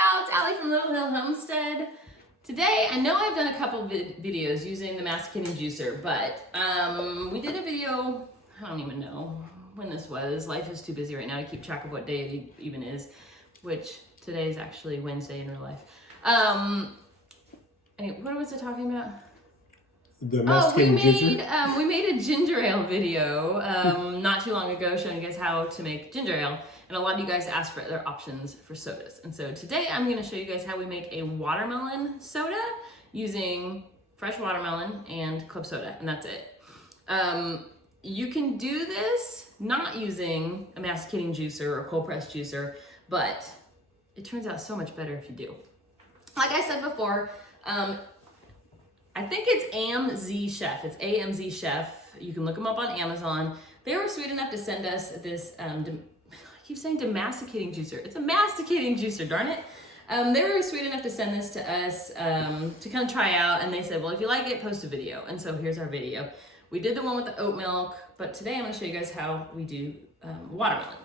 y'all, it's Ali from Little Hill Homestead. Today, I know I've done a couple videos using the masticating juicer, but we did a video, I don't even know when this was. Life is too busy right now to keep track of what day it even is, which today is actually Wednesday in real life. Anyway, what was I talking about? The masticating juicer? We made a ginger ale video not too long ago showing you guys how to make ginger ale. And a lot of you guys asked for other options for sodas. And so today I'm gonna show you guys how we make a watermelon soda using fresh watermelon and club soda, and that's it. You can do this not using a masticating juicer or cold press juicer, but it turns out so much better if you do. Like I said before, I think it's AMZ Chef. It's AMZ Chef. You can look them up on Amazon. They were sweet enough to send us this, I keep saying demasticating juicer. It's a masticating juicer, darn it. They were sweet enough to send this to us to kind of try out. And they said, well, if you like it, post a video. And so here's our video. We did the one with the oat milk, but today I'm gonna show you guys how we do watermelon.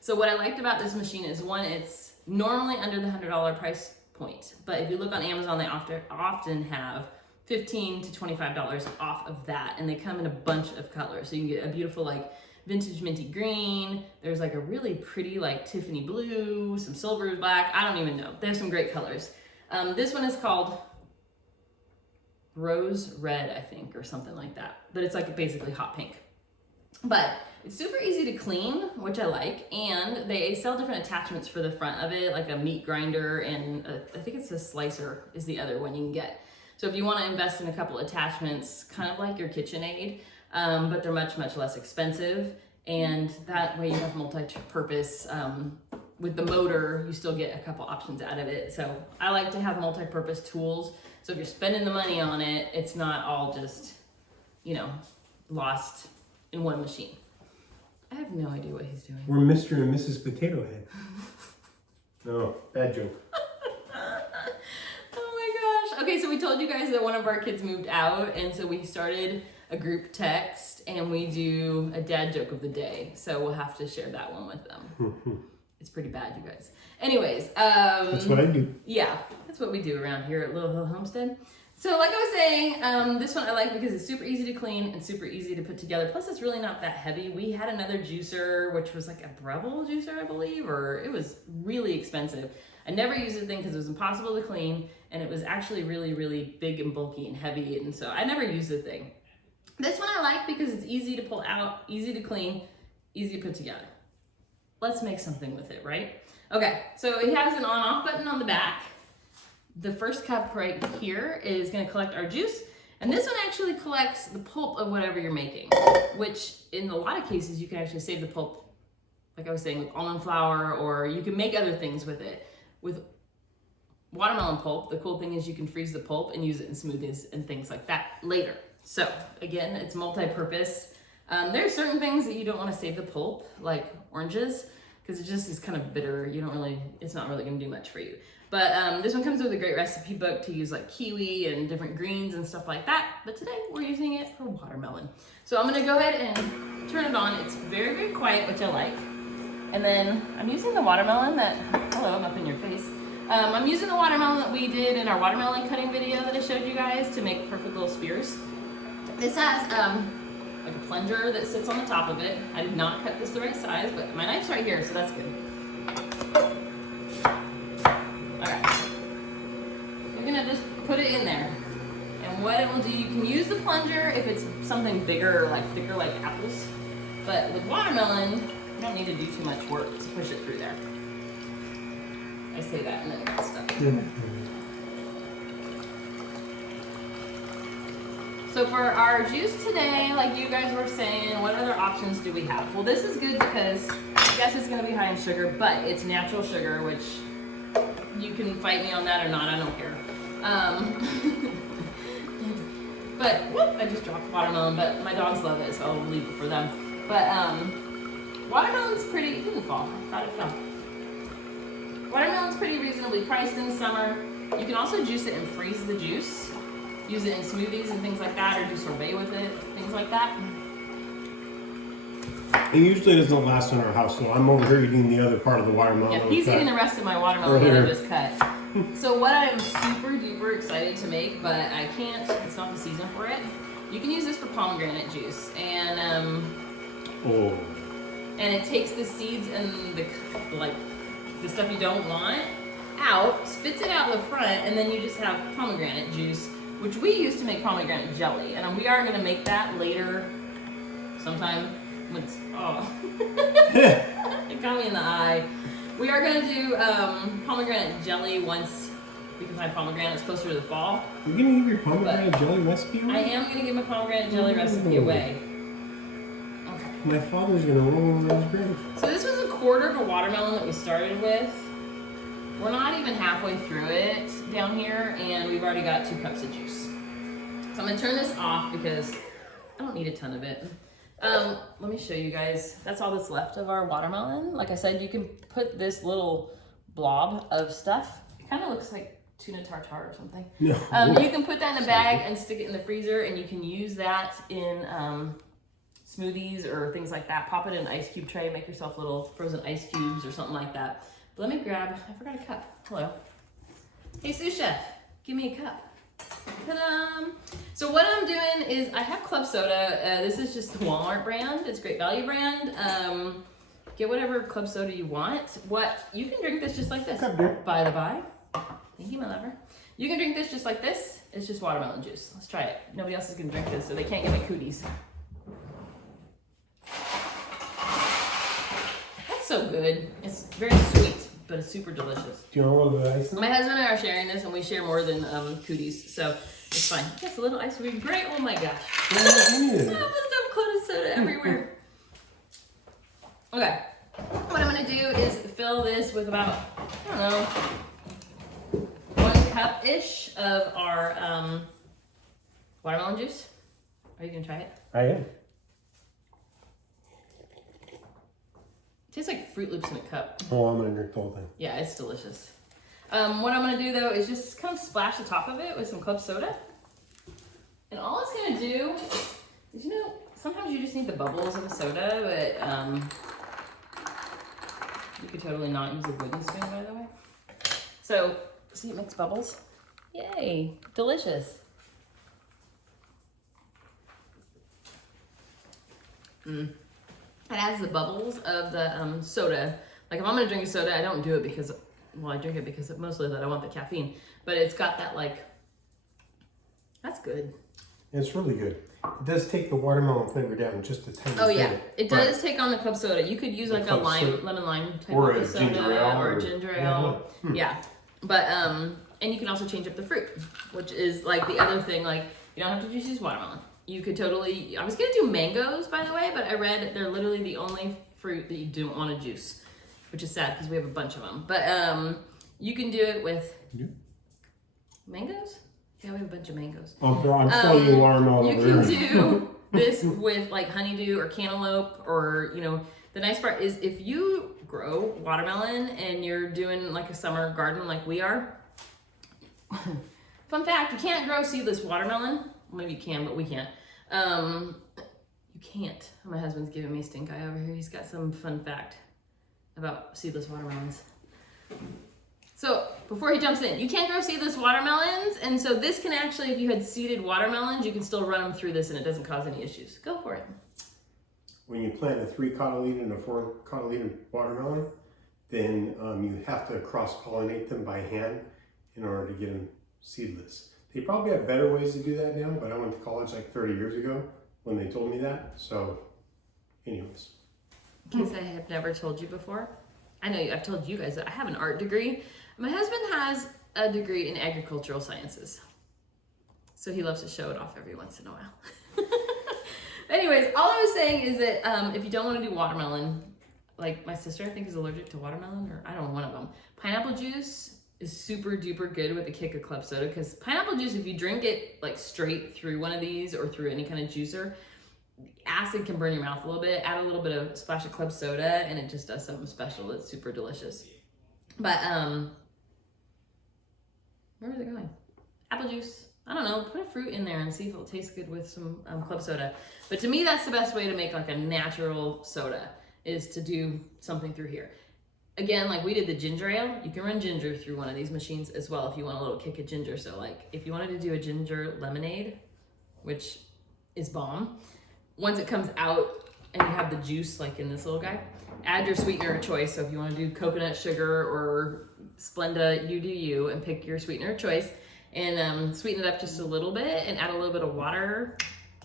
So what I liked about this machine is, one, it's normally under the $100 price point. But if you look on Amazon, they often have $15 to $25 off of that, and they come in a bunch of colors. So you can get a beautiful like vintage minty green. There's like a really pretty like Tiffany blue, some silver, black. I don't even know. There's some great colors. This one is called rose red, I think, or something like that. But it's like basically hot pink. But it's super easy to clean, which I like, and they sell different attachments for the front of it, like a meat grinder, and I think it's a slicer is the other one you can get. So if you want to invest in a couple attachments, kind of like your KitchenAid, but they're much, much less expensive, and that way you have multi-purpose. With the motor, you still get a couple options out of it. So I like to have multi-purpose tools. So if you're spending the money on it, it's not all just, you know, lost in one machine. I have no idea what he's doing. We're Mr. and Mrs. Potato Head. Oh, bad joke. Oh my gosh. Okay, so we told you guys that one of our kids moved out, and so we started a group text, and we do a dad joke of the day. So we'll have to share that one with them. It's pretty bad, you guys. Anyways. That's what I do. Yeah, that's what we do around here at Little Hill Homestead. So like I was saying, this one I like because it's super easy to clean and super easy to put together. Plus it's really not that heavy. We had another juicer, which was like a Breville juicer, I believe, or it was really expensive. I never used the thing because it was impossible to clean, and it was actually really, really big and bulky and heavy, and so I never used the thing. This one I like because it's easy to pull out, easy to clean, easy to put together. Let's make something with it, right? Okay, so it has an on-off button on the back. The first cup right here is gonna collect our juice, and this one actually collects the pulp of whatever you're making, which in a lot of cases you can actually save the pulp, like I was saying, with almond flour, or you can make other things with it. With watermelon pulp, the cool thing is you can freeze the pulp and use it in smoothies and things like that later. So again, it's multi-purpose. There are certain things that you don't want to save the pulp, like oranges, because it just is kind of bitter. It's not really going to do much for you. But this one comes with a great recipe book to use like kiwi and different greens and stuff like that. But today we're using it for watermelon. So I'm going to go ahead and turn it on. It's very, very quiet, which I like. And then I'm using the watermelon that, hello, I'm up in your face. I'm using the watermelon that we did in our watermelon cutting video that I showed you guys to make perfect little spears. This has like a plunger that sits on the top of it. I did not cut this the right size, but my knife's right here, so that's good. Alright. We're gonna just put it in there. And what it will do, you can use the plunger if it's something bigger, like thicker like apples. But with watermelon, you don't need to do too much work to push it through there. I say that and then it gets stuck. So for our juice today, like you guys were saying, what other options do we have? Well, this is good because I guess it's gonna be high in sugar, but it's natural sugar, which you can fight me on that or not, I don't care. But, whoop, I just dropped watermelon, but my dogs love it, so I'll leave it for them. But watermelon's pretty, it didn't fall, I thought it fell. Watermelon's pretty reasonably priced in the summer. You can also juice it and freeze the juice. Use it in smoothies and things like that, or do sorbet with it, things like that. It usually doesn't last in our house, so I'm over here eating the other part of the watermelon. Yeah, he's eating the rest of my watermelon that I just cut. So what I'm super duper excited to make, but I can't, it's not the season for it. You can use this for pomegranate juice, and it takes the seeds and the stuff you don't want out, spits it out the front, and then you just have pomegranate juice, which we use to make pomegranate jelly. And we are going to make that later sometime when it's, it got me in the eye. We are going to do pomegranate jelly once we can find pomegranates closer to the fall. You're going to give your pomegranate jelly recipe away? I am going to give my pomegranate jelly recipe away. Okay. My father's going to roll over those grapes. So this was a quarter of a watermelon that we started with. We're not even halfway through it down here, and we've already got 2 cups of juice. So I'm going to turn this off because I don't need a ton of it. Let me show you guys. That's all that's left of our watermelon. Like I said, you can put this little blob of stuff. It kind of looks like tuna tartare or something. No. You can put that in a bag and stick it in the freezer, and you can use that in smoothies or things like that. Pop it in an ice cube tray, make yourself little frozen ice cubes or something like that. But let me grab, I forgot a cup. Hello. Hey, sous chef, give me a cup. Ta-da! So what I'm doing is I have club soda. This is just the Walmart brand. It's Great Value brand. Get whatever club soda you want. You can drink this just like this. By the by. Thank you, my lover. You can drink this just like this. It's just watermelon juice. Let's try it. Nobody else is gonna drink this, so they can't get my cooties. That's so good. It's very sweet, but it's super delicious. Do you want a little bit of ice? My husband and I are sharing this, and we share more than cooties, so it's fine. Just a little ice would be great. Oh my gosh. Club soda everywhere. Okay. What I'm gonna do is fill this with about, I don't know, 1 cup-ish of our watermelon juice. Are you gonna try it? I am. It tastes like Fruit Loops in a cup. Oh, I'm gonna drink the whole thing. Yeah, it's delicious. What I'm gonna do though is just kind of splash the top of it with some club soda. And all it's gonna do is, sometimes you just need the bubbles of the soda, but you could totally not use a wooden spoon, by the way. So, see, it makes bubbles. Yay, delicious. It adds the bubbles of the soda. Like if I'm gonna drink a soda, I don't do it because, I drink it because mostly that I want the caffeine. But it's got that that's good. It's really good. It does take the watermelon flavor down just a tiny bit. Oh yeah, it does take on the club soda. You could use like a lemon lime type or of a soda ginger ale or ginger ale. Yeah, but and you can also change up the fruit, which is like the other thing. Like you don't have to just use watermelon. You could totally. I was gonna do mangoes, by the way, but I read they're literally the only fruit that you don't want to juice, which is sad because we have a bunch of them. But you can do it with mangoes. Yeah, we have a bunch of mangoes. I'm still eating watermelon. You can do this with like honeydew or cantaloupe, or the nice part is if you grow watermelon and you're doing like a summer garden like we are. Fun fact, you can't grow seedless watermelon. Maybe you can, but we can't. You can't. My husband's giving me a stink eye over here. He's got some fun fact about seedless watermelons. So before he jumps in, you can't grow seedless watermelons, and so this can actually, if you had seeded watermelons, you can still run them through this and it doesn't cause any issues. Go for it. When you plant a 3 cotyledon and a 4 cotyledon watermelon, then you have to cross-pollinate them by hand in order to get them seedless. They probably have better ways to do that now, but I went to college like 30 years ago when they told me that. So, anyways. In case I have never told you before, I know I've told you guys that I have an art degree. My husband has a degree in agricultural sciences. So he loves to show it off every once in a while. Anyways, all I was saying is that if you don't want to do watermelon, like my sister I think is allergic to watermelon, or I don't know, one of them. Pineapple juice is super duper good with a kick of club soda, because pineapple juice, if you drink it like straight through one of these or through any kind of juicer, acid can burn your mouth a little bit. Add a little bit of splash of club soda and it just does something special that's super delicious. But where was it going? Apple juice. I don't know, put a fruit in there and see if it'll taste good with some club soda. But to me, that's the best way to make like a natural soda, is to do something through here. Again, like we did the ginger ale, you can run ginger through one of these machines as well if you want a little kick of ginger. So like if you wanted to do a ginger lemonade, which is bomb, once it comes out and you have the juice like in this little guy, add your sweetener of choice. So if you want to do coconut sugar or Splenda, you do you, and pick your sweetener of choice and sweeten it up just a little bit and add a little bit of water.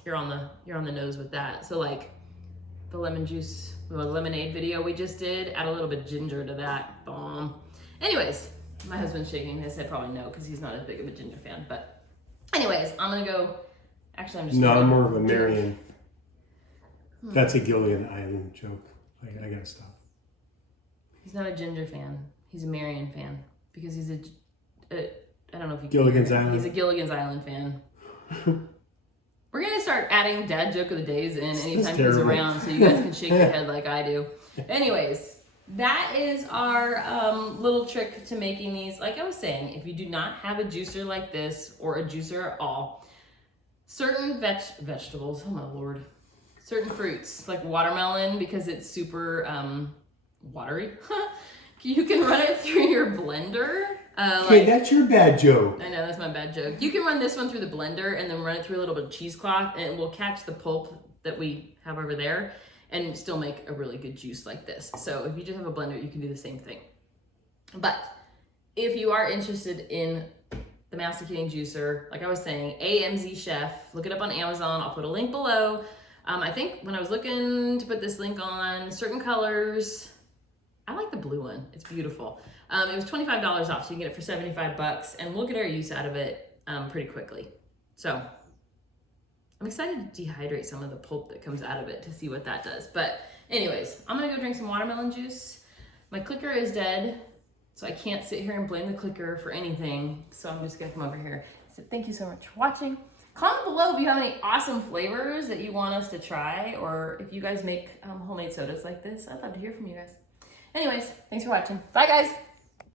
You're on the nose with that. So like the lemon juice, the lemonade video we just did, add a little bit of ginger to that. Bomb. Anyways, my husband's shaking his head probably no because he's not as big of a ginger fan. But anyways, I'm gonna go. Actually, I'm just. No, I'm more of a Marion. That's a Gilligan Island joke. I gotta stop. He's not a ginger fan. He's a Marion fan because he's a I don't know if you. Gilligan's Island. He's a Gilligan's Island fan. We're gonna start adding dad joke of the days in anytime he's around, so you guys can shake your head like I do. Anyways, that is our little trick to making these. Like I was saying, if you do not have a juicer like this or a juicer at all, certain vegetables, oh my lord, certain fruits like watermelon, because it's super watery, you can run it through your blender. Okay, that's your bad joke. I know, that's my bad joke. You can run this one through the blender and then run it through a little bit of cheesecloth, and it will catch the pulp that we have over there and still make a really good juice like this. So if you just have a blender, you can do the same thing. But if you are interested in the masticating juicer, like I was saying, AMZ Chef, look it up on Amazon. I'll put a link below. I think when I was looking to put this link on certain colors, I like the blue one. It's beautiful. It was $25 off, so you can get it for 75 bucks, and we'll get our use out of it pretty quickly. So I'm excited to dehydrate some of the pulp that comes out of it to see what that does. But anyways, I'm gonna go drink some watermelon juice. My clicker is dead, so I can't sit here and blame the clicker for anything. So I'm just gonna come over here. So thank you so much for watching. Comment below if you have any awesome flavors that you want us to try, or if you guys make homemade sodas like this. I'd love to hear from you guys. Anyways, thanks for watching. Bye guys.